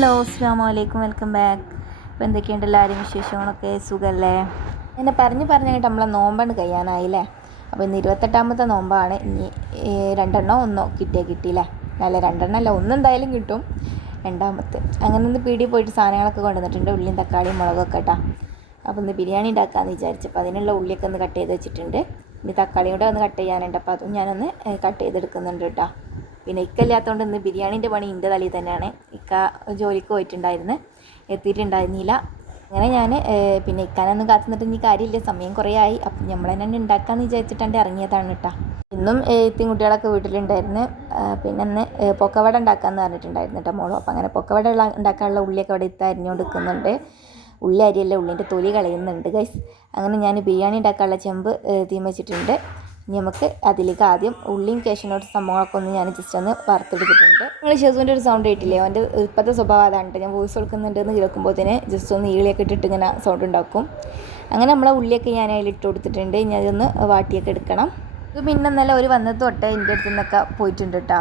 Hello അസ്സാം വലൈക്കും welcome back. അപ്പോൾ എന്തൊക്കെയുണ്ട് എല്ലാവരും വിശേഷങ്ങളൊക്കെ? സുഖമല്ലേ എന്നെ പറഞ്ഞ് പറഞ്ഞിട്ട് നമ്മളെ നോമ്പാണ് കഴിയാനായില്ലേ? അപ്പോൾ ഇന്ന് ഇരുപത്തെട്ടാമത്തെ നോമ്പാണ്. ഇനി രണ്ടെണ്ണോ ഒന്നോ കിട്ടിയാൽ കിട്ടിയില്ലേ? അല്ല രണ്ടെണ്ണം അല്ല ഒന്നെന്തായാലും കിട്ടും. രണ്ടാമത്തെ. അങ്ങനെ ഒന്ന് പീടി പോയിട്ട് സാധനങ്ങളൊക്കെ കൊണ്ടുവന്നിട്ടുണ്ട്. ഉള്ളിയും തക്കാളിയും മുളകൊക്കെ കേട്ടോ. അപ്പോൾ ഒന്ന് ബിരിയാണി ഉണ്ടാക്കാമെന്ന് വിചാരിച്ചപ്പോൾ അതിനുള്ള ഉള്ളിയൊക്കെ ഒന്ന് കട്ട് ചെയ്ത് വെച്ചിട്ടുണ്ട്. ഇനി തക്കാളിയും കൂടെ ഒന്ന് കട്ട് ചെയ്യാനുണ്ട്. അപ്പോൾ അതും ഞാനൊന്ന് കട്ട് ചെയ്തെടുക്കുന്നുണ്ട് കേട്ടോ. പിന്നെ ഇക്കല്ലാത്തതുകൊണ്ട് ഇന്ന് ബിരിയാണീന്റെ പണി എന്റെ തലയിൽ തന്നെയാണ്. ഇക്ക ജോലിക്ക് പോയിട്ടുണ്ടായിരുന്നു. എത്തിയിട്ടുണ്ടായിരുന്നില്ല. അങ്ങനെ ഞാൻ പിന്നെ ഇക്കാനൊന്നും കാത്തു നിന്നിട്ട് ഇനി കാര്യമില്ല. സമയം കുറേ ആയി. അപ്പം നമ്മൾ തന്നെ ഉണ്ടാക്കാമെന്ന് വിചാരിച്ചിട്ടാണ്ട് ഇറങ്ങിയതാണ് കേട്ടോ ഇന്നും എത്തിയും കുട്ടികളൊക്കെ വീട്ടിലുണ്ടായിരുന്നു. പിന്നെ ഇന്ന് പൊക്കവട ഉണ്ടാക്കാമെന്ന് പറഞ്ഞിട്ടുണ്ടായിരുന്നു കേട്ടോ മോളും. അപ്പം അങ്ങനെ പൊക്കവട ഉണ്ടാക്കാനുള്ള ഉള്ളിയൊക്കെ അവിടെ ഇത്ത് അരിഞ്ഞുകൊണ്ട് ഉള്ളി അരിയല്ല ഉള്ളിന്റെ തൊലി കളയുന്നുണ്ട് ഗൈസ് അങ്ങനെ ഞാൻ ബിരിയാണി ഉണ്ടാക്കാനുള്ള ചെമ്പ് തീമച്ചിട്ടുണ്ട് നമുക്ക് അതിലേക്ക് ആദ്യം ഉള്ളിയും കേശനോട്ട് സംഭവങ്ങളൊക്കെ ഒന്ന് ഞാൻ ജസ്റ്റ് ഒന്ന് വറുത്തെടുത്തിട്ടുണ്ട്. നിങ്ങൾ ഷെസുവിന്റെ ഒരു സൗണ്ട് കേട്ടില്ലേ? അവന്റെ ഇപ്പോഴത്തെ സ്വഭാവം അതാണ് ഞാൻ വോയിസ് കൊടുക്കുന്നുണ്ടെന്ന് തന്നെ ജസ്റ്റ് ഒന്ന് ഈളിയൊക്കെ ഇട്ടിട്ട് ഇങ്ങനെ സൗണ്ട് ഉണ്ടാക്കും. അങ്ങനെ നമ്മളെ ഉള്ളിയൊക്കെ ഞാൻ അതിലിട്ട് കൊടുത്തിട്ടുണ്ട്. ഇനി അതൊന്ന് വാട്ടിയൊക്കെ എടുക്കണം. ഇത് പിന്നെ ഇന്നലെ ഒരു വന്നത് തൊട്ട് എന്റെ അടുത്ത് നിന്നൊക്കെ പോയിട്ടുണ്ട് കേട്ടോ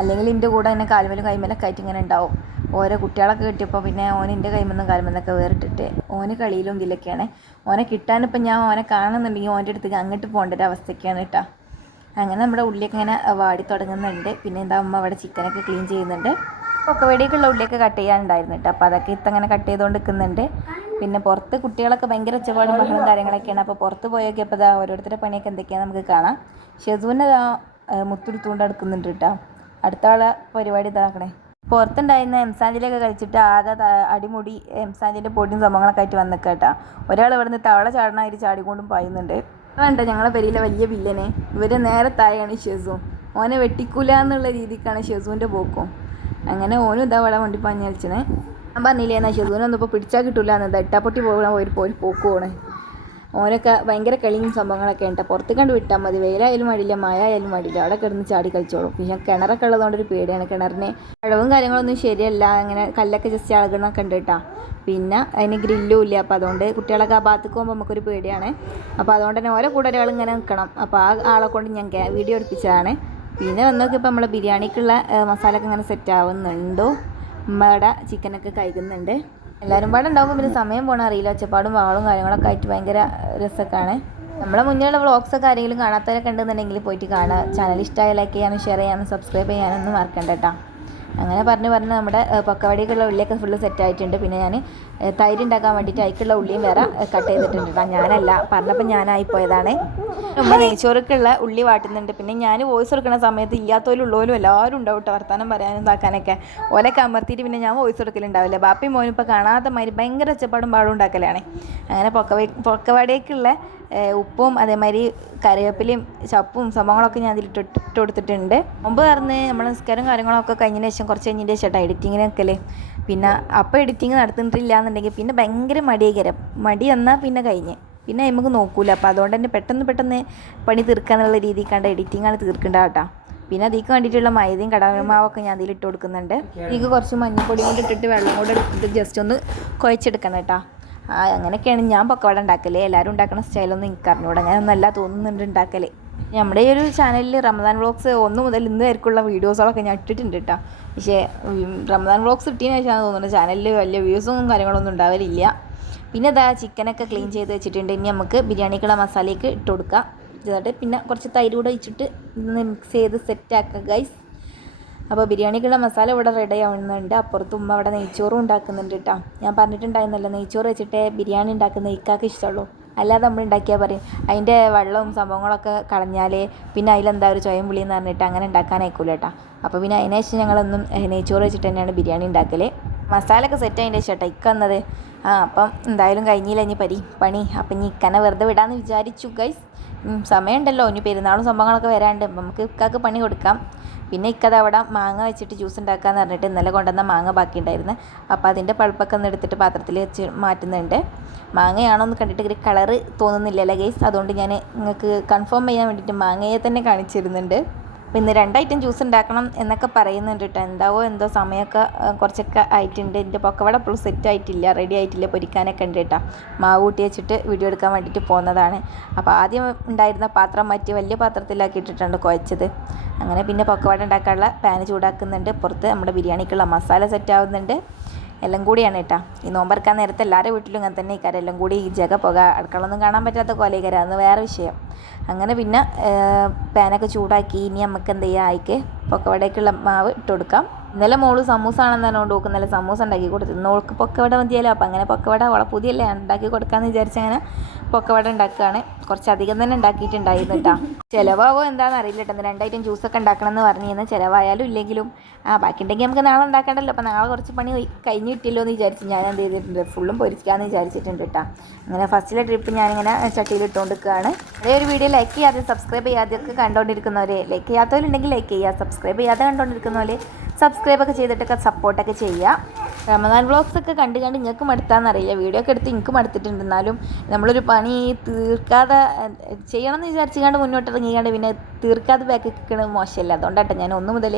അല്ലെങ്കിൽ എന്റെ കൂടെ എന്നെ കാൽമലും കൈമലൊക്കെ ആയിട്ട് ഇങ്ങനെ ഉണ്ടാവും. ഓരോ കുട്ടികളൊക്കെ കിട്ടിയപ്പോൾ പിന്നെ ഓൻ എന്റെ കൈമെന്നും കാൽമെന്നൊക്കെ വേറിട്ടിട്ട് ഓന് കളിയിലും ഇതിലൊക്കെയാണ്. ഓനെ കിട്ടാനിപ്പോൾ ഞാൻ ഓനെ കാണുന്നുണ്ടെങ്കിൽ ഓന്റെ അടുത്തേക്ക് അങ്ങോട്ട് പോകേണ്ട ഒരു അവസ്ഥയ്ക്കാണ് കേട്ടോ. അങ്ങനെ നമ്മുടെ ഉള്ളിയൊക്കെ ഇങ്ങനെ വാടി തുടങ്ങുന്നുണ്ട്. പിന്നെ എന്താ അമ്മ അവിടെ ചിക്കനൊക്കെ ക്ലീൻ ചെയ്യുന്നുണ്ട്. ഒക്കെ വെടിയൊക്കെയുള്ള ഉള്ളിയൊക്കെ കട്ട് ചെയ്യാനുണ്ടായിരുന്നു കേട്ടോ. അപ്പോൾ അതൊക്കെ ഇത്തങ്ങനെ കട്ട് ചെയ്തുകൊണ്ട് നിൽക്കുന്നുണ്ട് പിന്നെ പുറത്ത് കുട്ടികളൊക്കെ ഭയങ്കര ഒച്ചപാടും ബഹളം കാര്യങ്ങളൊക്കെയാണ്. അപ്പോൾ പുറത്ത് പോയൊക്കെ ഇപ്പോൾ ഇതാ ഓരോരുത്തരുടെ പണിയൊക്കെ എന്തൊക്കെയാണെന്ന് നമുക്ക് കാണാം. ഷെസുവിനെ ഇതാ മുത്തുടുത്തുകൊണ്ട് എടുക്കുന്നുണ്ട് കേട്ടോ. അടുത്ത ആളെ പരിപാടി ഇതാക്കണേ. പുറത്തുണ്ടായിരുന്ന എംസാൻഡിലൊക്കെ കഴിച്ചിട്ട് ആകെ അടിമുടി എംസാൻഡിന്റെ പൊടിയും സംഭവങ്ങളൊക്കെ ആയിട്ട് വന്നൊക്കെ കേട്ടാ. ഒരാൾ ഇവിടുന്ന് തവള ചാടണ അരി ചാടിക്കൊണ്ടും പായുന്നുണ്ട്. വേണ്ട ഞങ്ങളെ പെരിയിലെ വലിയ വില്ലനെ? ഇവർ നേരെ താഴെയാണ് ഷെസു. ഓനെ വെട്ടിക്കൂല എന്നുള്ള രീതിക്കാണ് ഷെസുവിന്റെ പോക്കും. അങ്ങനെ ഓനും ഇതാ ഇവിടെ വണ്ടി പാഞ്ഞ് ഞാൻ പറഞ്ഞില്ലേ എന്നാൽ ഷെസുവിനൊന്നും ഇപ്പോൾ പിടിച്ചാൽ കിട്ടില്ല എന്ന്. എട്ടാപ്പൊട്ടി പോകണ ഒരു പോയി പോക്ക് പോണേ. ഓനൊക്കെ ഭയങ്കര കളിയും സംഭവങ്ങളൊക്കെ ഉണ്ട്. പുറത്ത് കണ്ട് വിട്ടാൽ മതി. വെയിലായാലും മടിയില്ല മഴ ആയാലും മടിയില്ല. അവിടെ കിടന്ന് ചാടി കളിച്ചോളും. പിന്നെ കിണറൊക്കെ ഉള്ളതുകൊണ്ട് ഒരു പേടിയാണ്. കിണറിന് അളവും കാര്യങ്ങളൊന്നും ശരിയല്ല. അങ്ങനെ കല്ലൊക്കെ ജസ്റ്റ് അളകണമൊക്കെ ഉണ്ട് കേട്ടോ പിന്നെ അതിന് ഗ്രില്ലും ഇല്ല. അപ്പോൾ അതുകൊണ്ട് കുട്ടികളൊക്കെ ആ ഭാഗത്തേക്ക് പോകുമ്പോൾ നമുക്കൊരു പേടിയാണ്. അപ്പോൾ അതുകൊണ്ട് തന്നെ ഓരോ കൂടെ ഒരാൾ ഇങ്ങനെ നിൽക്കണം. അപ്പോൾ ആ ആളെ കൊണ്ട് ഞാൻ വീഡിയോ എടുപ്പിച്ചതാണ്. പിന്നെ വന്ന് നോക്കിയപ്പോൾ നമ്മളെ ബിരിയാണിക്കുള്ള മസാല ഒക്കെ ഇങ്ങനെ സെറ്റ് ആവുന്നുണ്ടോ. അമ്മയുടെ ചിക്കനൊക്കെ കഴിക്കുന്നുണ്ട്. എല്ലാവരും പാടെ ഉണ്ടാകുമ്പോൾ പിന്നെ സമയം പോണ അറിയില്ല. ഒച്ചപ്പാടും വാളും കാര്യങ്ങളൊക്കെ ആയിട്ട് ഭയങ്കര രസമൊക്കെയാണ് നമ്മളെ മുന്നിലുള്ള വ്ളോഗ്സൊക്കെ ആരെങ്കിലും കാണാത്തവരൊക്കെ ഉണ്ടെന്നുണ്ടെങ്കിൽ പോയിട്ട് കാണുക ചാനൽ ഇഷ്ടമായ ലൈക്ക് ചെയ്യാനും ഷെയർ ചെയ്യാനും സബ്സ്ക്രൈബ് ചെയ്യാനൊന്നും മറക്കണ്ട കേട്ടോ അങ്ങനെ പറഞ്ഞ് പറഞ്ഞ് നമ്മുടെ പക്കവാടിക്കുള്ള ഉള്ളിയൊക്കെ ഫുള്ള് സെറ്റായിട്ടുണ്ട് പിന്നെ ഞാൻ തൈര് ഉണ്ടാക്കാൻ വേണ്ടിയിട്ട് അതിക്കുള്ള ഉള്ളിയും വേറെ കട്ട് ചെയ്തിട്ടുണ്ട്. കേട്ടോ ഞാനല്ല പറഞ്ഞപ്പോൾ ഞാനായി പോയതാണ്. നമ്മൾ നെയ്ച്ചോറൊക്കെയുള്ള ഉള്ളി വാട്ടുന്നുണ്ട്. പിന്നെ ഞാൻ വോയിസ് കൊടുക്കുന്ന സമയത്ത് ഇല്ലാത്തവരും ഉള്ളവരും എല്ലാവരും ഉണ്ടാവും കേട്ടോ വർത്താനം പറയാനും ഇതാക്കാനൊക്കെ. ഓലൊക്കെ അമർത്തിയിട്ട് പിന്നെ ഞാൻ വോയിസ് കൊടുക്കലുണ്ടാവില്ല. ബാപ്പി മോനും ഇപ്പോൾ കാണാത്ത മാതിരി ഭയങ്കര ഒച്ചപ്പാടും പാടും ഉണ്ടാക്കലാണ്. അങ്ങനെ പൊക്കവേ പൊക്കവാടേക്കുള്ള ഏഹ്, ഉപ്പും അതേമാതിരി കറിവേപ്പിലയും ചപ്പും സംഭവങ്ങളൊക്കെ ഞാൻ അതിൽ ഇട്ട് കൊടുത്തിട്ടുണ്ട്. മുമ്പ് പറഞ്ഞ് നമ്മൾ നിസ്കാരം കാര്യങ്ങളൊക്കെ കഴിഞ്ഞതിന് ശേഷം കുറച്ച് കഴിഞ്ഞതിന്റെ ശേഷം എഡിറ്റിങ്ങിന് നിൽക്കൽ പിന്നെ അപ്പോൾ എഡിറ്റിങ് നടത്തുന്നിട്ടില്ല എന്നുണ്ടെങ്കിൽ പിന്നെ ഭയങ്കര മടിയേക്കരം മടി വന്നാൽ പിന്നെ കഴിഞ്ഞ്. പിന്നെ നമുക്ക് നോക്കൂല. അപ്പോൾ അതുകൊണ്ട് തന്നെ പെട്ടെന്ന് പെട്ടെന്ന് പണി തീർക്കാന്നുള്ള രീതിയിൽ കണ്ട എഡിറ്റിങ്ങാണ് തീർക്കേണ്ടത് കേട്ടോ പിന്നെ അതിക്ക് വേണ്ടിയിട്ടുള്ള മൈദയും കടലമാവൊക്കെ ഞാൻ അതിൽ ഇട്ട് കൊടുക്കുന്നുണ്ട്. ഇതിക്ക് കുറച്ച് മഞ്ഞൾപ്പൊടി കൊണ്ട് ഇട്ടിട്ട് വെള്ളം കൂടെ എടുത്തിട്ട് ജസ്റ്റ് ഒന്ന് കുഴച്ചെടുക്കണം കേട്ടോ അങ്ങനെയൊക്കെയാണ് ഞാൻ പക്കവട ഉണ്ടാക്കൽ. എല്ലാവരും ഉണ്ടാക്കുന്ന സ്റ്റൈലൊന്നും എനിക്ക് അറിഞ്ഞൂടാ ഒന്നല്ല തോന്നുന്നുണ്ട് ഉണ്ടാക്കൽ. നമ്മുടെ ഈ ഒരു ചാനലിൽ റമദാൻ വ്ളോഗ്സ് ഒന്ന് മുതൽ ഇന്ന് വരെക്കുള്ള വീഡിയോസുകളൊക്കെ ഞാൻ ഇട്ടിട്ടുണ്ട് കേട്ടോ പക്ഷേ റമദാൻ വ്ളോഗ്സ് ഇട്ടതിന് ശേഷമാണ് തോന്നുന്നത് ചാനലിൽ വലിയ വ്യൂസും കാര്യങ്ങളൊന്നും ഉണ്ടാവലില്ല. പിന്നെ ഇതാ ചിക്കനൊക്കെ ക്ലീൻ ചെയ്ത് വെച്ചിട്ടുണ്ട്. ഇനി നമുക്ക് ബിരിയാണിക്കുള്ള മസാലയ്ക്ക് ഇട്ട് കൊടുക്കാം. എന്നിട്ട് പിന്നെ കുറച്ച് തൈര് കൂടെ വെച്ചിട്ട് ഇന്ന് മിക്സ് ചെയ്ത് സെറ്റാക്കുക ഗൈസ് അപ്പോൾ ബിരിയാണിക്കുള്ള മസാല ഇവിടെ റെഡി ആവുന്നുണ്ട്. അപ്പുറത്ത് ഉമ്മ അവിടെ നെയ്ച്ചോറും ഉണ്ടാക്കുന്നുണ്ട് കേട്ടോ ഞാൻ പറഞ്ഞിട്ടുണ്ടായിരുന്നല്ലോ നെയ്ച്ചോറ് വെച്ചിട്ട് ബിരിയാണി ഉണ്ടാക്കുന്ന ഇക്കാക്ക് ഇഷ്ടമുള്ളൂ അല്ലാതെ നമ്മൾ ഉണ്ടാക്കിയാൽ പറയും അതിന്റെ വെള്ളവും സംഭവങ്ങളൊക്കെ കളഞ്ഞാൽ പിന്നെ അതിലെന്താ ഒരു ചൊയം പുളി എന്ന് പറഞ്ഞിട്ട് അങ്ങനെ ഉണ്ടാക്കാനായിക്കൂല കേട്ടോ അപ്പോൾ പിന്നെ അതിന് ശേഷം ഞങ്ങളൊന്നും നെയ്ച്ചോറ് വെച്ചിട്ട് തന്നെയാണ് ബിരിയാണി ഉണ്ടാക്കൽ മസാലയൊക്കെ സെറ്റ് അതിന്റെ ശേഷം ഇക്ക വന്നത്. ആ അപ്പം എന്തായാലും കഴിഞ്ഞില്ല ഇനി പരി പണി. അപ്പം ഇനി ഇക്കനെ വെറുതെ വിടാമെന്ന് വിചാരിച്ചു ഗൈസ് സമയമുണ്ടല്ലോ. ഇനി പെരുന്നാളും സംഭവങ്ങളൊക്കെ വരാണ്ട്. നമുക്ക് ഇക്കാക്ക് പണി കൊടുക്കാം. പിന്നെ ഇക്കത് അവിടെ മാങ്ങ വെച്ചിട്ട് ജ്യൂസ് ഉണ്ടാക്കാന്ന് പറഞ്ഞിട്ട് ഇന്നലെ കൊണ്ടുവന്ന മാങ്ങ ബാക്കി ഉണ്ടായിരുന്നു അപ്പോൾ അതിന്റെ പഴുപ്പൊക്കെ ഒന്ന് എടുത്തിട്ട് പാത്രത്തിൽ വെച്ച് മാറ്റുന്നുണ്ട്. മാങ്ങയാണോ എന്ന് കണ്ടിട്ട് ഒരു കളറ് തോന്നുന്നില്ലല്ലോ ഗെയ്സ് അതുകൊണ്ട് ഞാൻ നിങ്ങൾക്ക് കൺഫേം ചെയ്യാൻ വേണ്ടിയിട്ട് മാങ്ങയെ തന്നെ കാണിച്ചിരുന്നുണ്ട്. അപ്പോൾ ഇന്ന് രണ്ട് ഐറ്റം ജ്യൂസ് ഉണ്ടാക്കണം എന്നൊക്കെ പറയുന്നുണ്ട് കേട്ടോ എന്താവോ എന്തോ സമയമൊക്കെ കുറച്ചൊക്കെ ആയിട്ടുണ്ട്. എന്റെ പൊക്കവട ഇപ്പോൾ സെറ്റ് ആയിട്ടില്ല റെഡി ആയിട്ടില്ല പൊരിക്കാനൊക്കെ ഉണ്ട് കേട്ടോ മാവ് കൂട്ടി വെച്ചിട്ട് വീഡിയോ എടുക്കാൻ വേണ്ടിയിട്ട് പോകുന്നതാണ് അപ്പോൾ ആദ്യം ഉണ്ടായിരുന്ന പാത്രം മാറ്റി വലിയ പാത്രത്തിലാക്കി ഇട്ടിട്ടുണ്ട് കുഴച്ചത്. അങ്ങനെ പിന്നെ പൊക്കവട ഉണ്ടാക്കാനുള്ള പാന് ചൂടാക്കുന്നുണ്ട്. പുറത്ത് നമ്മുടെ ബിരിയാണിക്കുള്ള മസാല സെറ്റ് ആവുന്നുണ്ട്. എല്ലാം കൂടിയാണ് കേട്ടോ. ഈ നോമ്പറക്കാൻ നേരത്തെ എല്ലാവരുടെ വീട്ടിലും ഇങ്ങനെ തന്നെ ഇക്കാരം എല്ലാം കൂടി ഈ ജഗ പുക അടുക്കളൊന്നും കാണാൻ പറ്റാത്ത കോലേക്കര അന്ന് വേറെ വിഷയം. അങ്ങനെ പിന്നെ പാനൊക്കെ ചൂടാക്കി ഇനി നമുക്ക് എന്ത് ചെയ്യാം ആയിക്ക് പൊക്കവടയ്ക്കുള്ള മാവ് ഇട്ട് കൊടുക്കാം. ഇന്നലെ മോൾ സമൂസ ആണെന്ന് പറഞ്ഞുകൊണ്ട് നോക്കും ഇന്നലെ സമൂസ ഉണ്ടാക്കി കൊടുത്തു. നോൾക്ക് പൊക്കവട മതിയല്ലോ. അപ്പം അങ്ങനെ പൊക്കവട അവളെ പുതിയല്ലേ ഉണ്ടാക്കി കൊടുക്കാമെന്ന് വിചാരിച്ച് അങ്ങനെ പൊക്കവട ഉണ്ടാക്കുകയാണ്. കുറച്ചധികം തന്നെ ഉണ്ടാക്കിയിട്ടുണ്ടായിരുന്നു കേട്ടോ. ചിലവാവോ എന്താണെന്ന് അറിയില്ല കേട്ടോ. രണ്ടായിട്ടും ജ്യൂസൊക്കെ ഉണ്ടാക്കണമെന്ന് പറഞ്ഞു പറഞ്ഞിരുന്നു. ചിലവായാലും ഇല്ലെങ്കിലും. ആ ബാക്കി ഉണ്ടെങ്കിൽ നമുക്ക് നാളെ ഉണ്ടാക്കണ്ടല്ലോ. അപ്പം നാളെ കുറച്ച് പണി കഴിഞ്ഞ് കിട്ടിയല്ലോ എന്ന് വിചാരിച്ച് ഞാൻ എന്ത് ചെയ്തിട്ടുണ്ട്. ഫുള്ളും പൊരിക്കാമെന്ന് വിചാരിച്ചിട്ടുണ്ട് കേട്ടോ. അങ്ങനെ ഫസ്റ്റിലെ ട്രിപ്പ് ഞാനിങ്ങനെ ചട്ടിയിൽ ഇട്ടുകൊണ്ടിരിക്കുകയാണ്. അതേ ഒരു വീഡിയോ ലൈക്ക് ചെയ്യാതെ സബ്സ്ക്രൈബ് ചെയ്യാതെയൊക്കെ കണ്ടുകൊണ്ടിരിക്കുന്നവരെ ലൈക്ക് ചെയ്യാത്തവരുണ്ടെങ്കിൽ ലൈക്ക് ചെയ്യുക. സബ്സ്ക്രൈബ് ചെയ്യാതെ കണ്ടുകൊണ്ടിരിക്കുന്നവരെ സബ്സ്ക്രൈബ് ഒക്കെ ചെയ്തിട്ടൊക്കെ സപ്പോർട്ടൊക്കെ ചെയ്യുക. റമദാൻ വ്ളോഗ്സ് ഒക്കെ കണ്ട് കണ്ട് നിങ്ങൾക്ക് മടുത്താന്നറിയില്ല. വീഡിയോ ഒക്കെ എടുത്ത് എനിക്ക് മടുത്തിട്ടുണ്ട്. എന്നാലും നമ്മളൊരു പണി തീർക്കാതെ ചെയ്യണമെന്ന് വിചാരിച്ചു കണ്ട് മുന്നോട്ട് ഇറങ്ങിക്കാണ്ട് പിന്നെ തീർക്കാതെ ബാക്ക് നിൽക്കുന്നത് മോശമല്ല. അതുകൊണ്ടാട്ടെ ഞാൻ ഒന്ന് മുതൽ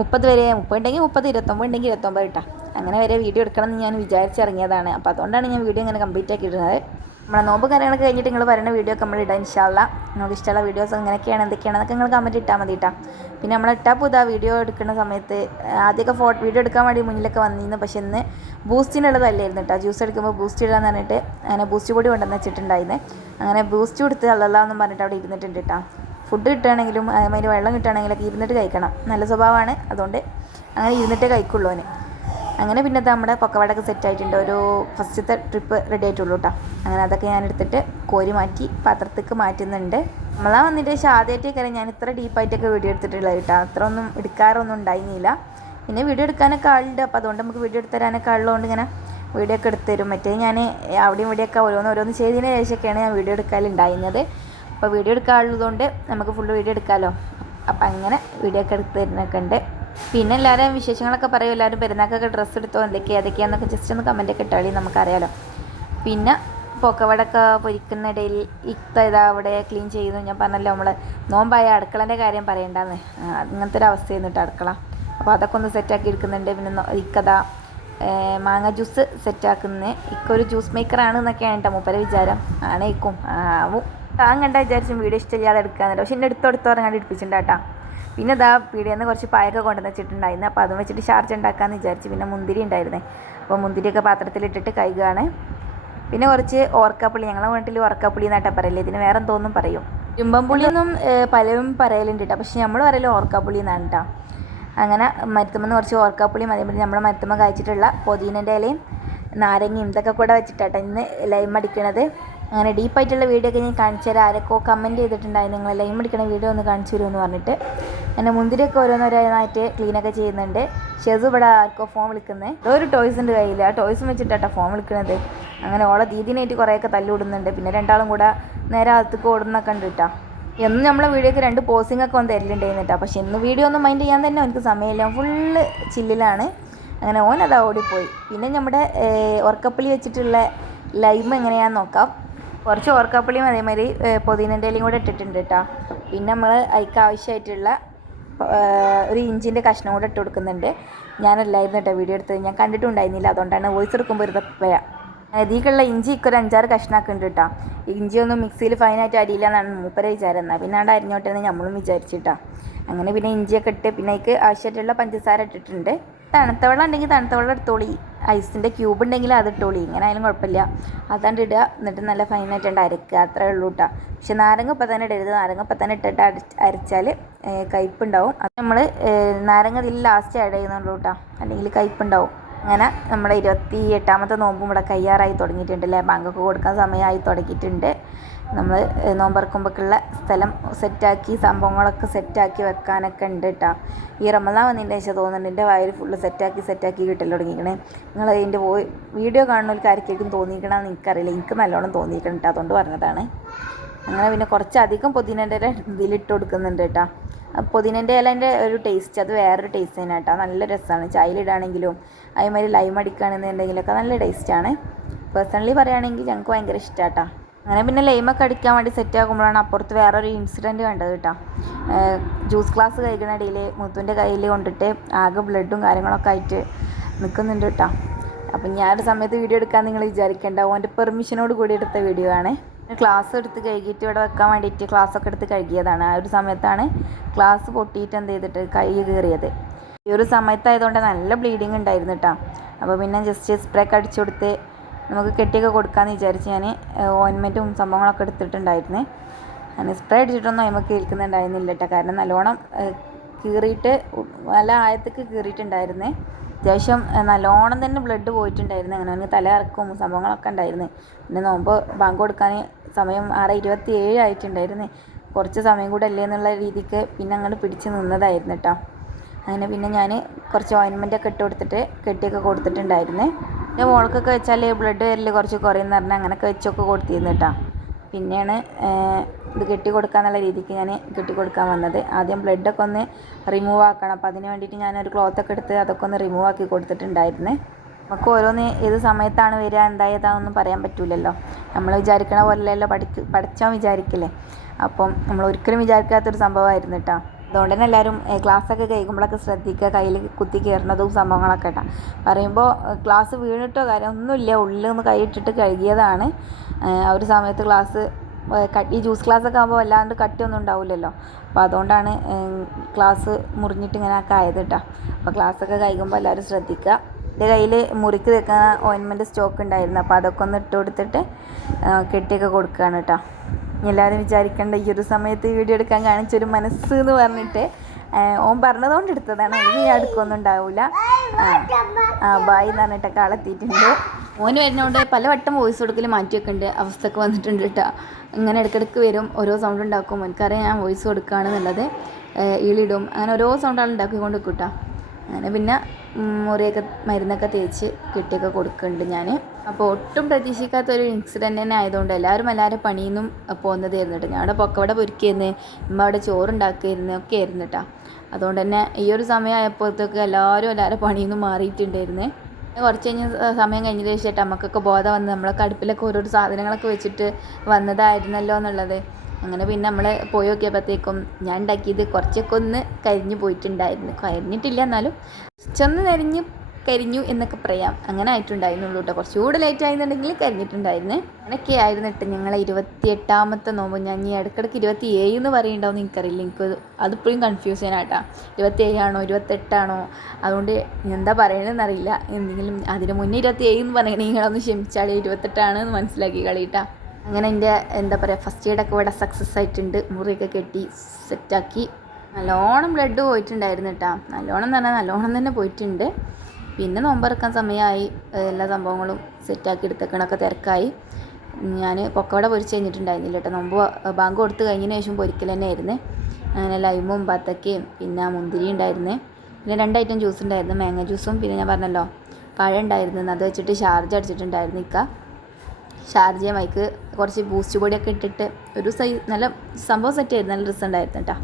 മുപ്പത് വരെ മുപ്പത് ഉണ്ടെങ്കിൽ മുപ്പത് ഇരുപത്തൊമ്പത് ഉണ്ടെങ്കിൽ ഇരുപത്തൊമ്പത് ഇട്ടാ. അങ്ങനെ വരെ വീഡിയോ എടുക്കണം എന്ന് ഞാൻ വിചാരിച്ചിറങ്ങിയതാണ്. അപ്പോൾ അതുകൊണ്ടാണ് ഞാൻ വീഡിയോ ഇങ്ങനെ കംപ്ലീറ്റ് ആക്കി ഇടുന്നത് നമ്മുടെ നോമ്പ് കാര്യങ്ങളൊക്കെ കഴിഞ്ഞിട്ട് നിങ്ങൾ പറയുന്ന വീഡിയോ ഒക്കെ നമ്മൾ ഇടാം ഇൻഷാല്ല നിങ്ങൾക്ക് ഇഷ്ടമുള്ള വീഡിയോസ് എങ്ങനെയൊക്കെയാണ് എന്തൊക്കെയാണെന്നൊക്കെ നിങ്ങൾ കമന്റ് ഇട്ടാൽ മതി കേട്ടോ പിന്നെ നമ്മൾ ഇട്ടാൽ പുതാ വീഡിയോ എടുക്കുന്ന സമയത്ത് ആദ്യമൊക്കെ ഫോട്ടോ വീഡിയോ എടുക്കാൻ വേണ്ടി മുന്നിലൊക്കെ വന്നിരുന്നു. പക്ഷെ ഇന്ന് ബൂസ്റ്റിനുള്ളതല്ലായിരുന്നു കേട്ടോ ജ്യൂസ് എടുക്കുമ്പോൾ ബൂസ്റ്റ് ഇടാന്ന് പറഞ്ഞിട്ട് അങ്ങനെ ബൂസ്റ്റ് പൊടി കൊണ്ടുവന്ന് വെച്ചിട്ടുണ്ടായിരുന്നു. അങ്ങനെ ബൂസ്റ്റ് കൊടുത്ത് അല്ലല്ലാന്നും പറഞ്ഞിട്ട് അവിടെ ഇരുന്നിട്ടുണ്ട് കേട്ടോ ഫുഡ് കിട്ടുകയാണെങ്കിലും അതേമാതിരി വെള്ളം കിട്ടുകയാണെങ്കിലൊക്കെ ഇരുന്നിട്ട് കഴിക്കണം. നല്ല സ്വഭാവമാണ്. അതുകൊണ്ട് അങ്ങനെ ഇരുന്നിട്ടേ കഴിക്കുള്ളൂ അവന്. അങ്ങനെ പിന്നെ നമ്മുടെ പൊക്കവടൊക്കെ സെറ്റ് ആയിട്ടുണ്ട്. ഒരു ഫസ്റ്റത്തെ ട്രിപ്പ് റെഡി ആയിട്ടുള്ളൂ കേട്ടോ അങ്ങനെ അതൊക്കെ ഞാൻ എടുത്തിട്ട് കോരി മാറ്റി പാത്രത്തേക്ക് മാറ്റുന്നുണ്ട്. നമ്മളാ വന്നിട്ട് പക്ഷേ കയറി ഞാൻ ഇത്ര ഡീപ്പായിട്ടൊക്കെ വീഡിയോ എടുത്തിട്ടുള്ളത് കേട്ടോ. അത്ര ഒന്നും എടുക്കാറൊന്നും ഉണ്ടായിരുന്നില്ല. പിന്നെ വീഡിയോ എടുക്കാനൊക്കെ ആളുണ്ട്. അപ്പോൾ അതുകൊണ്ട് നമുക്ക് വീഡിയോ എടുത്ത് തരാനൊക്കെ ആളുള്ളതുകൊണ്ട് ഇങ്ങനെ വീഡിയോ ഒക്കെ എടുത്ത് തരും. മറ്റേ ഞാൻ അവിടെയും ഇവിടെയൊക്കെ ഓരോന്ന് ഓരോന്ന് ചെയ്തതിന് ശേഷമൊക്കെയാണ് ഞാൻ വീഡിയോ എടുക്കാനുണ്ടായിരുന്നത് അപ്പോൾ വീഡിയോ എടുക്കാനുള്ളതുകൊണ്ട് നമുക്ക് ഫുൾ വീഡിയോ എടുക്കാമല്ലോ അപ്പോൾ അങ്ങനെ വീഡിയോ ഒക്കെ എടുത്ത് തരുന്നൊക്കെ ഉണ്ട്. പിന്നെ എല്ലാവരും വിശേഷങ്ങളൊക്കെ പറയും. എല്ലാവരും പെരുന്നാക്കൊക്കെ ഡ്രസ്സ് എടുത്തോ എന്തൊക്കെയാണ് അതൊക്കെയാണെന്നൊക്കെ ജസ്റ്റ് ഒന്ന് കമന്റൊക്കെ ഇട്ടാളി നമുക്കറിയാലോ. പിന്നെ പൊക്കവടൊക്കെ പൊരിക്കുന്നിടയിൽ ഇത്ത ഇതാ അവിടെ ക്ലീൻ ചെയ്യുന്നു ഞാൻ പറഞ്ഞല്ലോ നമ്മൾ നോമ്പായ അടുക്കളേന്റെ കാര്യം പറയണ്ടെന്ന്. അങ്ങനത്തെ ഒരു അവസ്ഥയായിരുന്നു കേട്ടോ അടുക്കള. അപ്പോൾ അതൊക്കെ ഒന്ന് സെറ്റാക്കി എടുക്കുന്നുണ്ട്. പിന്നെ ഇക്കഥ മാങ്ങ ജ്യൂസ് സെറ്റാക്കുന്നത് ഇക്കൊരു ജ്യൂസ് മേക്കറാണ് എന്നൊക്കെയാണ് കേട്ടോ മൂപ്പരെ വിചാരം. ആണേക്കും ആവും. താങ്ങണ്ട വിചാരിച്ചും വീഡിയോ ഇഷ്ടമില്ലാതെ എടുക്കാന്നില്ല പക്ഷെ എന്റെ അടുത്ത് പറഞ്ഞാൽ എടുപ്പിച്ചിട്ടുണ്ട് കേട്ടോ പിന്നെ ഇതാ പീടിയിൽ നിന്ന് കുറച്ച് പായൊക്കെ കൊണ്ടുവന്ന് വെച്ചിട്ടുണ്ടായിരുന്നു. അപ്പോൾ അതും വെച്ചിട്ട് ചാർജ് ഉണ്ടാക്കാമെന്ന് വിചാരിച്ചു പിന്നെ മുന്തിരി ഉണ്ടായിരുന്നേ. അപ്പോൾ മുന്തിരിയൊക്കെ പാത്രത്തിലിട്ടിട്ട് കഴുകുകയാണ് പിന്നെ കുറച്ച് ഓർക്കാപ്പുളി. ഞങ്ങളെ വീട്ടിൽ ഓർക്കാപ്പുളി എന്നാട്ടാ പറയല്ലേ ഇതിന് വേറെ എന്തോന്നും പറയും ചുമ്പമ്പുളി ഒന്നും പലരും പറയലുണ്ട് കേട്ടോ പക്ഷെ നമ്മൾ പറയൽ ഓർക്കാപ്പുളി എന്നാണ് കേട്ടോ അങ്ങനെ മരുത്തുമെന്ന് കുറച്ച് ഓർക്കാപ്പുളിയും അതേപോലെ നമ്മൾ മരുത്തുമ്മ കഴിച്ചിട്ടുള്ള പൊതീനന്റെ ഇലയും നാരങ്ങയും ഇതൊക്കെ കൂടെ വെച്ചിട്ടാട്ടോ ഇന്ന് ലൈം അടിക്കണത്. അങ്ങനെ ഡീപ്പായിട്ടുള്ള വീഡിയോ ഒക്കെ ഞാൻ കാണിച്ചു തരാം. ആരൊക്കെ കമന്റ് ചെയ്തിട്ടുണ്ടായിരുന്നു. നിങ്ങൾ ലൈം അടിക്കണ വീഡിയോ ഒന്ന് കാണിച്ചു തരുമെന്ന് പറഞ്ഞിട്ട്. അങ്ങനെ മുന്തിരിയൊക്കെ ഓരോന്നോരോന്നായിട്ട് ക്ലീനൊക്കെ ചെയ്യുന്നുണ്ട്. ഷെസ് ഇവിടെ ആർക്കോ ഫോൺ വിളിക്കുന്നത് ഒരു ടോയ്സ് ഉണ്ട് കയ്യിൽ ആ ടോയ്സും വെച്ചിട്ടാട്ടോ ഫോൺ വിളിക്കുന്നത് അങ്ങനെ ഓളെ ദീദിനായിട്ട് കുറേയൊക്കെ തല്ലുവിടുന്നുണ്ട്. പിന്നെ രണ്ടാളും കൂടെ നേരെ അകത്തേക്ക് ഓടുന്നൊക്കെ ഉണ്ട് കേട്ടോ എന്നും നമ്മളെ വീഡിയോക്ക് രണ്ട് പോസിംഗ് ഒക്കെ ഒന്ന് തരലുണ്ടായിരുന്നു കേട്ടോ പക്ഷെ ഇന്ന് വീഡിയോ ഒന്നും മൈൻഡ് ചെയ്യാൻ തന്നെ എനിക്ക് സമയമില്ല. ഫുള്ള് ചില്ലിലാണ്. അങ്ങനെ ഓൻ അതാ ഓടിപ്പോയി. പിന്നെ നമ്മുടെ ഉറക്കപ്പള്ളി വെച്ചിട്ടുള്ള ലൈം എങ്ങനെയാണെന്ന് നോക്കാം. കുറച്ച് ഓർക്കാപ്പുളിയും അതേമാതിരി പൊതിനന്റെ കൂടെ ഇട്ടിട്ടുണ്ട് കേട്ടോ പിന്നെ നമ്മൾ അതിക്ക് ആവശ്യമായിട്ടുള്ള ഒരു ഇഞ്ചിന്റെ കഷ്ണം കൂടെ ഇട്ട് കൊടുക്കുന്നുണ്ട്. ഞാനല്ലായിരുന്നു കേട്ടോ വീഡിയോ എടുത്തത്. ഞാൻ കണ്ടിട്ടുണ്ടായിരുന്നില്ല അതുകൊണ്ടാണ് വോയിസ് എടുക്കുമ്പോൾ ഒരു തപ്പയ ഇതിലേക്കുള്ള ഇഞ്ചി ഇക്കൊരു അഞ്ചാറ് കഷ്ണമൊക്കെ ഉണ്ട് കേട്ടോ ഇഞ്ചി ഒന്നും മിക്സിയിൽ ഫൈനായിട്ട് അരിയില്ല എന്നാണ് മൂപ്പരെ വിചാരം പിന്നെ അവിടെ അരിഞ്ഞോട്ടെ എന്ന് നമ്മളും വിചാരിച്ചിട്ടാ. അങ്ങനെ പിന്നെ ഇഞ്ചിയൊക്കെ ഇട്ട് പിന്നെ അതിക്ക് ആവശ്യമായിട്ടുള്ള പഞ്ചസാര ഇട്ടിട്ടുണ്ട്. തണുത്ത വെള്ളം ഉണ്ടെങ്കിൽ തണുത്ത വെള്ളം എടുത്തോളി. ഐസിന്റെ ക്യൂബ് ഉണ്ടെങ്കിൽ അത് ഇട്ടോളി. ഇങ്ങനെ ആയാലും കുഴപ്പമില്ല. അതാണ്ട് ഇടുക. എന്നിട്ട് നല്ല ഫൈനായിട്ടുണ്ട് അരക്കുക. അത്രേ ഉള്ളൂ കേട്ടോ പക്ഷെ നാരങ്ങ ഇപ്പം തന്നെ ഇടരുത്. നാരങ്ങ ഇപ്പം തന്നെ ഇട്ടിട്ട് അരച്ച് അരച്ചാൽ കയ്പ്പുണ്ടാവും അത് നമ്മൾ നാരങ്ങ ഇതിൽ ലാസ്റ്റ് ആഡ് ചെയ്യുന്നുള്ളൂ കേട്ടോ അല്ലെങ്കിൽ കയ്പ്പുണ്ടാവും അങ്ങനെ നമ്മുടെ ഇരുപത്തി എട്ടാമത്തെ നോമ്പും ഇവിടെ കയ്യാറായി തുടങ്ങിയിട്ടുണ്ട് അല്ലേ? ബാങ്കൊക്കെ കൊടുക്കാൻ സമയമായി തുടങ്ങിയിട്ടുണ്ട്. നമ്മൾ നോമ്പറക്കുമ്പോഴേക്കുള്ള സ്ഥലം സെറ്റാക്കി സംഭവങ്ങളൊക്കെ സെറ്റാക്കി വെക്കാനൊക്കെ ഉണ്ട് കേട്ടോ ഈ റമദാൻ വന്നതിന്റെ ശേഷം തോന്നുന്നുണ്ട് എന്റെ വായിൽ ഫുള്ള് സെറ്റാക്കി സെറ്റാക്കി കിട്ടല്ലോ തുടങ്ങിക്കണേ നിങ്ങൾ അതിന്റെ പോയി വീഡിയോ കാണുന്നവർക്ക് ആർക്കേക്കും തോന്നിക്കണമെന്ന് എനിക്കറിയില്ല. എനിക്ക് നല്ലോണം തോന്നിക്കണം കേട്ടോ അതുകൊണ്ട് പറഞ്ഞതാണ്. അങ്ങനെ പിന്നെ കുറച്ചധികം പുതിനന്റെ ഇതിലിട്ട് കൊടുക്കുന്നുണ്ട് കേട്ടോ പുതിനന്റെ ഇലേന്റെ ഒരു ടേസ്റ്റ് അത് വേറൊരു ടേസ്റ്റ് തന്നെ കേട്ടോ നല്ല രസമാണ്. ചായയിലിടാണെങ്കിലും അതേമാതിരി ലൈം അടിക്കുകയാണെന്നുണ്ടെങ്കിലൊക്കെ നല്ല ടേസ്റ്റാണ് പേഴ്സണലി പറയുകയാണെങ്കിൽ ഞങ്ങൾക്ക് ഭയങ്കര ഇഷ്ടമാട്ടോ അങ്ങനെ പിന്നെ ലൈമൊക്കെ അടിക്കാൻ വേണ്ടി സെറ്റ് ആകുമ്പോഴാണ് അപ്പുറത്ത് വേറൊരു ഇൻസിഡന്റ് കണ്ടത് കേട്ടോ. ജ്യൂസ് ഗ്ലാസ് കഴിക്കുന്ന ഇടയിൽ മുത്തുവിന്റെ കയ്യിൽ കൊണ്ടിട്ട് ആകെ ബ്ലഡും കാര്യങ്ങളൊക്കെ ആയിട്ട് നിൽക്കുന്നുണ്ട് കേട്ടോ. അപ്പം ഞാനൊരു സമയത്ത് വീഡിയോ എടുക്കാൻ നിങ്ങൾ വിചാരിക്കേണ്ട. ഓന്റെ പെർമിഷനോട് കൂടി എടുത്ത വീഡിയോ ആണ്. ക്ലാസ് എടുത്ത് കഴുകിയിട്ട് ഇവിടെ വെക്കാൻ വേണ്ടിയിട്ട് ക്ലാസ്സൊക്കെ എടുത്ത് കഴുകിയതാണ്. ആ ഒരു സമയത്താണ് ക്ലാസ് പൊട്ടിയിട്ട് എന്ത് ചെയ്തിട്ട് കൈ കീറിയത്. ഈ ഒരു സമയത്തായതുകൊണ്ട് നല്ല ബ്ലീഡിങ് ഉണ്ടായിരുന്നു കേട്ടോ അപ്പോൾ പിന്നെ ജസ്റ്റ് സ്പ്രേ ഒക്കെ അടിച്ചു കൊടുത്ത് നമുക്ക് കെട്ടിയൊക്കെ കൊടുക്കാമെന്ന് വിചാരിച്ച് ഞാൻ ഓയിൻമെന്റും സംഭവങ്ങളൊക്കെ എടുത്തിട്ടുണ്ടായിരുന്നു. അങ്ങനെ സ്പ്രേ അടിച്ചിട്ടൊന്നും അതിമക്ക് കേൾക്കുന്നുണ്ടായിരുന്നില്ല കേട്ടോ കാരണം നല്ലോണം കീറിയിട്ട് നല്ല ആയത്തേക്ക് കീറിയിട്ടുണ്ടായിരുന്നേ. അത്യാവശ്യം നല്ലോണം തന്നെ ബ്ലഡ് പോയിട്ടുണ്ടായിരുന്നു. അങ്ങനെ അവന് തല ഇറക്കും സംഭവങ്ങളൊക്കെ ഉണ്ടായിരുന്നു. പിന്നെ നോമ്പ് ബാങ്ക് കൊടുക്കാൻ സമയം ആറ് ഇരുപത്തി ഏഴ് ആയിട്ടുണ്ടായിരുന്നു. കുറച്ച് സമയം കൂടെ അല്ലേ എന്നുള്ള രീതിക്ക് പിന്നെ അങ്ങോട്ട് പിടിച്ച് നിന്നതായിരുന്നു കേട്ടോ അങ്ങനെ പിന്നെ ഞാൻ കുറച്ച് ഓയിൻമെന്റ് ഒക്കെ ഇട്ട് കൊടുത്തിട്ട് കെട്ടിയൊക്കെ കൊടുത്തിട്ടുണ്ടായിരുന്നേ. പിന്നെ മോൾക്കൊക്കെ വെച്ചാൽ ബ്ലഡ് വരൽ കുറച്ച് കുറയുമെന്ന് പറഞ്ഞാൽ അങ്ങനെയൊക്കെ വെച്ചൊക്കെ കൊടുത്തിരുന്നു കേട്ടോ. പിന്നെയാണ് ഇത് കെട്ടി കൊടുക്കാന്നുള്ള രീതിക്ക് ഞാൻ കെട്ടി കൊടുക്കാൻ വന്നത്. ആദ്യം ബ്ലഡൊക്കെ ഒന്ന് റിമൂവ് ആക്കണം. അപ്പോൾ അതിന് വേണ്ടിയിട്ട് ഞാനൊരു ക്ലോത്തൊക്കെ എടുത്ത് അതൊക്കെ ഒന്ന് റിമൂവ് ആക്കി കൊടുത്തിട്ടുണ്ടായിരുന്നേ. നമുക്ക് ഓരോന്ന് ഏത് സമയത്താണ് വരിക എന്തായതാണെന്നൊന്നും പറയാൻ പറ്റില്ലല്ലോ നമ്മൾ വിചാരിക്കണ പോലെയല്ലോ പഠിക്ക് പഠിച്ചാൽ വിചാരിക്കില്ലേ. അപ്പം നമ്മൾ ഒരിക്കലും വിചാരിക്കാത്തൊരു സംഭവമായിരുന്നു കേട്ടോ. അതുകൊണ്ട് തന്നെ എല്ലാവരും ക്ലാസ്സൊക്കെ കഴിക്കുമ്പോഴൊക്കെ ശ്രദ്ധിക്കുക കയ്യിൽ കുത്തി കയറുന്നതും സംഭവങ്ങളൊക്കെ കേട്ടോ. പറയുമ്പോൾ ക്ലാസ് വീണിട്ടോ കാര്യം ഒന്നുമില്ല ഉള്ളിൽ ഒന്ന് കൈയിട്ടിട്ട് കഴുകിയതാണ്. ആ ഒരു സമയത്ത് ക്ലാസ് ഈ ജ്യൂസ് ക്ലാസ് ഒക്കെ ആകുമ്പോൾ വല്ലാണ്ട് കട്ടിയൊന്നും ഉണ്ടാവില്ലല്ലോ. അപ്പോൾ അതുകൊണ്ടാണ് ക്ലാസ് മുറിഞ്ഞിട്ട് ഇങ്ങനെ ഒക്കെ ആയത് കേട്ടോ. അപ്പോൾ ക്ലാസ്സൊക്കെ കഴിക്കുമ്പോൾ എല്ലാവരും ശ്രദ്ധിക്കുക. എന്റെ കയ്യിൽ മുറിക്ക് വെക്കുന്ന ഓയിൻമെന്റ് സ്റ്റോക്ക് ഉണ്ടായിരുന്നു. അപ്പോൾ അതൊക്കെ ഒന്ന് ഇട്ട് കൊടുത്തിട്ട് കെട്ടിയൊക്കെ കൊടുക്കുകയാണ് കേട്ടോ. എല്ലാവരും വിചാരിക്കേണ്ട ഈ ഒരു സമയത്ത് വീഡിയോ എടുക്കാൻ കാണിച്ചൊരു മനസ്സ് എന്ന് പറഞ്ഞിട്ട് ഓൻ പറഞ്ഞതുകൊണ്ട് എടുത്തതാണ്. അല്ലെങ്കിൽ ഞാൻ എടുക്കൊന്നും ഉണ്ടാവില്ല ആ ബായി എന്ന് പറഞ്ഞിട്ടൊക്കെ ആളെത്തിയിട്ടുണ്ട് ഓന് വരുന്നതുകൊണ്ട് പല വട്ടം വോയിസ് കൊടുക്കൽ മാറ്റി ഉണ്ട് അവസ്ഥയൊക്കെ വന്നിട്ടുണ്ട് കേട്ടോ ഇങ്ങനെ ഇടയ്ക്കിടയ്ക്ക് വരും. ഓരോ സൗണ്ട് ഉണ്ടാക്കും. എനിക്കറിയാം ഞാൻ വോയിസ് കൊടുക്കുകയാണെന്നുള്ളത് ഇളിടും. അങ്ങനെ ഓരോ സൗണ്ടാണ് ഉണ്ടാക്കിക്കൊണ്ട് നിൽക്കും കേട്ടോ അങ്ങനെ പിന്നെ മുറിയൊക്കെ മരുന്നൊക്കെ തേച്ച് കെട്ടിയൊക്കെ കൊടുക്കുന്നുണ്ട് ഞാൻ അപ്പോൾ ഒട്ടും പ്രതീക്ഷിക്കാത്ത ഒരു ഇൻസിഡന്റ് തന്നെ ആയതുകൊണ്ട് എല്ലാവരും എല്ലാവരും പണിയിൽ നിന്നും പോകുന്നതായിരുന്നു കേട്ടോ ഞാൻ അവിടെ പൊക്കവട പൊരിക്കായിരുന്നു ഉമ്മ അവിടെ ചോറുണ്ടാക്കിയിരുന്നു ഒക്കെ ആയിരുന്നു കേട്ടോ അതുകൊണ്ട് തന്നെ ഈ ഒരു സമയമായപ്പോഴത്തേക്ക് എല്ലാവരും എല്ലാവരും പണിയിൽ നിന്നും മാറിയിട്ടുണ്ടായിരുന്നു കുറച്ച് കഴിഞ്ഞ് സമയം കഴിഞ്ഞതിന് ശേഷം നമുക്കൊക്കെ ബോധം വന്ന് നമ്മളൊക്കെ അടുപ്പിലൊക്കെ ഓരോരോ സാധനങ്ങളൊക്കെ വെച്ചിട്ട് വന്നതായിരുന്നല്ലോ എന്നുള്ളത്. അങ്ങനെ പിന്നെ നമ്മൾ പോയി നോക്കിയപ്പോഴത്തേക്കും ഞാൻ ഉണ്ടാക്കിയത് കുറച്ചൊക്കെ ഒന്ന് കരിഞ്ഞു പോയിട്ടുണ്ടായിരുന്നു. കരിഞ്ഞിട്ടില്ല എന്നാലും ചെന്ന് കരിഞ്ഞ് കരിഞ്ഞു എന്നൊക്കെ പറയാം. അങ്ങനെ ആയിട്ടുണ്ടായിരുന്നുള്ളൂ കേട്ടോ. കുറച്ചുകൂടെ ലേറ്റ് ആയിരുന്നുണ്ടെങ്കിൽ കരിഞ്ഞിട്ടുണ്ടായിരുന്നു. അങ്ങനെയൊക്കെ ആയിരുന്നു കേട്ടോ ഇരുപത്തി എട്ടാമത്തെ നോമ്പ്. ഞാൻ ഈ ഇടയ്ക്കിടയ്ക്ക് ഇരുപത്തി ഏഴ് എന്ന് പറയുന്നുണ്ടാവും എനിക്കറിയില്ല. എനിക്ക് അതിപ്പോഴും കൺഫ്യൂഷൻ ആട്ടാ ഇരുപത്തി ഏഴാണോ ഇരുപത്തെട്ടാണോ അതുകൊണ്ട് എന്താ പറയണമെന്ന് അറിയില്ല. എന്തെങ്കിലും അതിന് മുന്നേ ഇരുപത്തി ഏഴ് എന്ന് പറയണമെങ്കിൽ നിങ്ങളൊന്ന് ക്ഷമിച്ചാൽ ഇരുപത്തെട്ടാണ് എന്ന് മനസ്സിലാക്കി കളിയിട്ടാ അങ്ങനെ എന്റെ എന്താ പറയുക ഫസ്റ്റ് എയ്ഡൊക്കെ ഇവിടെ സക്സസ് ആയിട്ടുണ്ട്. മുറിയൊക്കെ കെട്ടി സെറ്റാക്കി. നല്ലോണം ബ്ലഡ് പോയിട്ടുണ്ടായിരുന്നു കേട്ടോ. നല്ലോണം എന്ന് പറഞ്ഞാൽ നല്ലോണം തന്നെ പോയിട്ടുണ്ട്. പിന്നെ നോമ്പറക്കാൻ സമയമായി. എല്ലാ സംഭവങ്ങളും സെറ്റാക്കി എടുത്തേക്കണൊക്കെ തിരക്കായി. ഞാൻ പൊക്കവട പൊരിച്ച് കഴിഞ്ഞിട്ടുണ്ടായിരുന്നില്ല കേട്ടോ. നോമ്പ് ബാങ്ക് കൊടുത്ത് കഴിഞ്ഞതിന് ശേഷം പൊരിക്കൽ തന്നെ ആയിരുന്നു. അങ്ങനെ ലൈമും ബത്തക്കയും പിന്നെ മുന്തിരി ഉണ്ടായിരുന്നു. പിന്നെ രണ്ട് ഐറ്റം ജ്യൂസ് ഉണ്ടായിരുന്നു. മാങ്ങ ജ്യൂസും പിന്നെ ഞാൻ പറഞ്ഞല്ലോ പഴം ഉണ്ടായിരുന്നു. അത് വെച്ചിട്ട് ഷാർജ് അടിച്ചിട്ടുണ്ടായിരുന്നു ഇക്ക. ഷാർജയും വൈക്ക് കുറച്ച് ബൂസ്റ്റ് പൊടിയൊക്കെ ഇട്ടിട്ട് ഒരു സൈ നല്ല സംഭവം സെറ്റ് ആയിരുന്നു. നല്ല രസം ഉണ്ടായിരുന്നു കേട്ടോ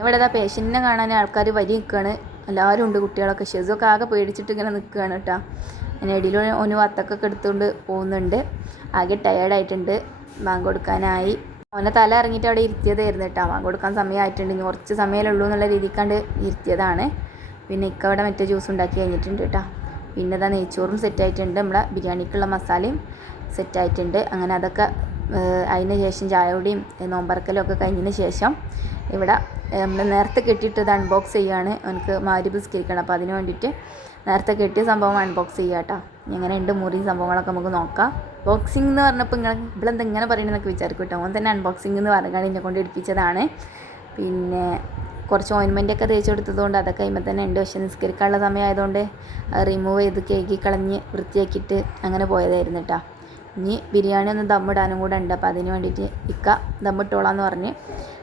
ഇവിടെ ഇതാ പേഷ്യന്റിനെ കാണാൻ ആൾക്കാർ വരി നിൽക്കുകയാണ് എല്ലാവരും ഉണ്ട് കുട്ടികളൊക്കെ. ഷെസൊക്കെ ആകെ പേടിച്ചിട്ട് ഇങ്ങനെ നിൽക്കുകയാണ് കേട്ടോ അതിന് ഇടയിൽ ഒന്ന് വത്തക്കൊക്കെ എടുത്തുകൊണ്ട് പോകുന്നുണ്ട്. ആകെ ടയേർഡായിട്ടുണ്ട് ബാങ്ക് കൊടുക്കാനായി. അവനെ തല ഇറങ്ങിയിട്ട് അവിടെ ഇരുത്തിയതായിരുന്നു കേട്ടോ ബാങ്ക് കൊടുക്കാൻ സമയമായിട്ടുണ്ട് ഇനി കുറച്ച് സമയമേ ഉള്ളൂ എന്നുള്ള രീതിക്കാണ്ട് ഇരുത്തിയതാണ്. പിന്നെ ഇക്ക അവിടെ മറ്റേ ജ്യൂസ് ഉണ്ടാക്കി കഴിഞ്ഞിട്ടുണ്ട് കേട്ടോ പിന്നെ ഇതാ നെയ്ച്ചോറും സെറ്റായിട്ടുണ്ട് നമ്മുടെ ബിരിയാണിക്കുള്ള മസാലയും സെറ്റായിട്ടുണ്ട്. അങ്ങനെ അതൊക്കെ അതിന് ശേഷം ചായയോടെയും നോമ്പറക്കലും ഒക്കെ കഴിഞ്ഞതിന് ശേഷം ഇവിടെ നമ്മൾ നേരത്തെ കെട്ടിയിട്ടത് അൺബോക്സ് ചെയ്യുകയാണ് എനിക്ക് മാരി ബിസ്കരിക്കണം അപ്പോൾ അതിന് വേണ്ടിയിട്ട് നേരത്തെ കെട്ടിയ സംഭവം അൺബോക്സ് ചെയ്യുക കേട്ടോ ഇങ്ങനെ രണ്ട് മുറി സംഭവങ്ങളൊക്കെ നമുക്ക് നോക്കാം. ബോക്സിംഗ് എന്ന് പറഞ്ഞപ്പോൾ നിങ്ങൾ ഇവിടെ എന്താ ഇങ്ങനെ പറയണമെന്നൊക്കെ വിചാരിക്കും കേട്ടോ ഓൻ തന്നെ അൺബോക്സിംഗ് എന്ന് പറഞ്ഞാണ് എന്നെ കൊണ്ട് എടുപ്പിച്ചതാണ്. പിന്നെ കുറച്ച് ഓയിൻമെന്റ് ഒക്കെ തേച്ച് കൊടുത്തതുകൊണ്ട് അതൊക്കെ കഴിയുമ്പോൾ തന്നെ ഉണ്ട്. പക്ഷേ നിസ്കരിക്കാനുള്ള സമയമായതുകൊണ്ട് റിമൂവ് ചെയ്ത് കേക്കി കളഞ്ഞ് വൃത്തിയാക്കിയിട്ട് അങ്ങനെ പോയതായിരുന്നു കേട്ടോ ഇനി ബിരിയാണി ഒന്ന് ദമ്മിടാനും കൂടെ ഉണ്ട്. അപ്പോൾ അതിന് വേണ്ടിയിട്ട് ഇക്ക ദമ്മിട്ടോളാന്ന് പറഞ്ഞ്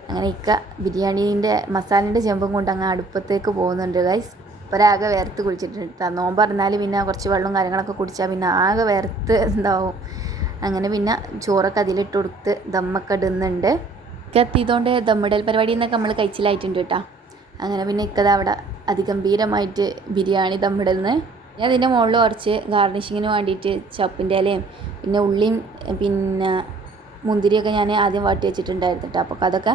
അങ്ങനെ ഇക്ക ബിരിയാണീന്റെ മസാലേന്റെ ചെമ്പും കൊണ്ട് അങ്ങ് അടുപ്പത്തേക്ക് പോകുന്നുണ്ട് ഗൈസ് ഒരാകെ വേർത്ത് കുളിച്ചിട്ടുണ്ട് ട്ടോ. നോമ്പ് പറഞ്ഞാൽ പിന്നെ കുറച്ച് വെള്ളവും കാര്യങ്ങളൊക്കെ കുടിച്ചാൽ പിന്നെ ആകെ വേർത്ത് എന്താവും. അങ്ങനെ പിന്നെ ചോറൊക്കെ അതിലിട്ട് കൊടുത്ത് ദമ്മൊക്കെ ഇടുന്നുണ്ട്. കത്തിയതുകൊണ്ട് ദമ്മിടൽ പരിപാടി എന്നൊക്കെ നമ്മൾ കഴിച്ചിലായിട്ടുണ്ട് കേട്ടോ അങ്ങനെ പിന്നെ ഇക്കതവിടെ അതിഗംഭീരമായിട്ട് ബിരിയാണി ദമ്മിടുന്ന് ഞാൻ അതിന്റെ മുകളിൽ കുറച്ച് ഗാർണിഷിങ്ങിന് വേണ്ടിയിട്ട് ചപ്പിന്റെ ഇലയും പിന്നെ ഉള്ളിയും പിന്നെ മുന്തിരിയൊക്കെ ഞാൻ ആദ്യം വാട്ടി വെച്ചിട്ടുണ്ടായിരുന്നു കേട്ടോ അപ്പോൾ അതൊക്കെ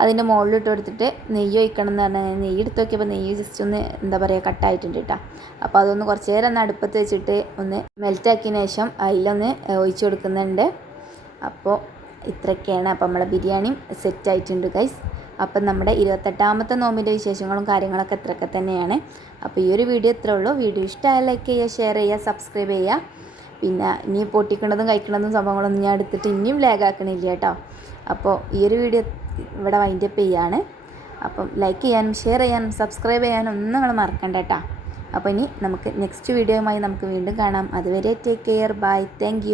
അതിന്റെ മുകളിൽ ഇട്ട് കൊടുത്തിട്ട് നെയ്യ് ഒഴിക്കണം എന്ന് പറഞ്ഞാൽ നെയ്യ് എടുത്ത് നോക്കിയപ്പോൾ നെയ്യ് ജസ്റ്റ് ഒന്ന് എന്താ പറയുക കട്ടായിട്ടുണ്ട് കേട്ടോ അപ്പോൾ അതൊന്ന് കുറച്ച് നേരം ഒന്ന് അടുപ്പത്ത് വെച്ചിട്ട് ഒന്ന് മെൽറ്റാക്കിയതിന് ശേഷം അതിലൊന്ന് ഒഴിച്ചു കൊടുക്കുന്നുണ്ട്. അപ്പോൾ ഇത്രയൊക്കെയാണ്. അപ്പോൾ നമ്മുടെ ബിരിയാണിയും സെറ്റ് ആയിട്ടുണ്ട് ഗൈസ് അപ്പം നമ്മുടെ ഇരുപത്തെട്ടാമത്തെ നോമ്പിന്റെ വിശേഷങ്ങളും കാര്യങ്ങളൊക്കെ ഇത്രയൊക്കെ തന്നെയാണ്. അപ്പോൾ ഈ ഒരു വീഡിയോ ഇത്രേ ഉള്ളൂ. വീഡിയോ ഇഷ്ടമായ ലൈക്ക് ചെയ്യുക ഷെയർ ചെയ്യുക സബ്സ്ക്രൈബ് ചെയ്യുക. പിന്നെ ഇനി പൊട്ടിക്കണതും കഴിക്കണതും സംഭവങ്ങളൊന്നും ഞാൻ എടുത്തിട്ട് ഇനിയും ലാഗാക്കണില്ല കേട്ടോ. അപ്പോൾ ഈ ഒരു വീഡിയോ ഇവിടെ വൈൻഡപ്പ് ചെയ്യാണ്. അപ്പം ലൈക്ക് ചെയ്യാനും ഷെയർ ചെയ്യാനും സബ്സ്ക്രൈബ് ചെയ്യാനും ഒന്നും നിങ്ങൾ മറക്കണ്ട കേട്ടോ. അപ്പോൾ ഇനി നമുക്ക് നെക്സ്റ്റ് വീഡിയോയുമായി നമുക്ക് വീണ്ടും കാണാം. അതുവരെ ടേക്ക് കെയർ ബൈ താങ്ക്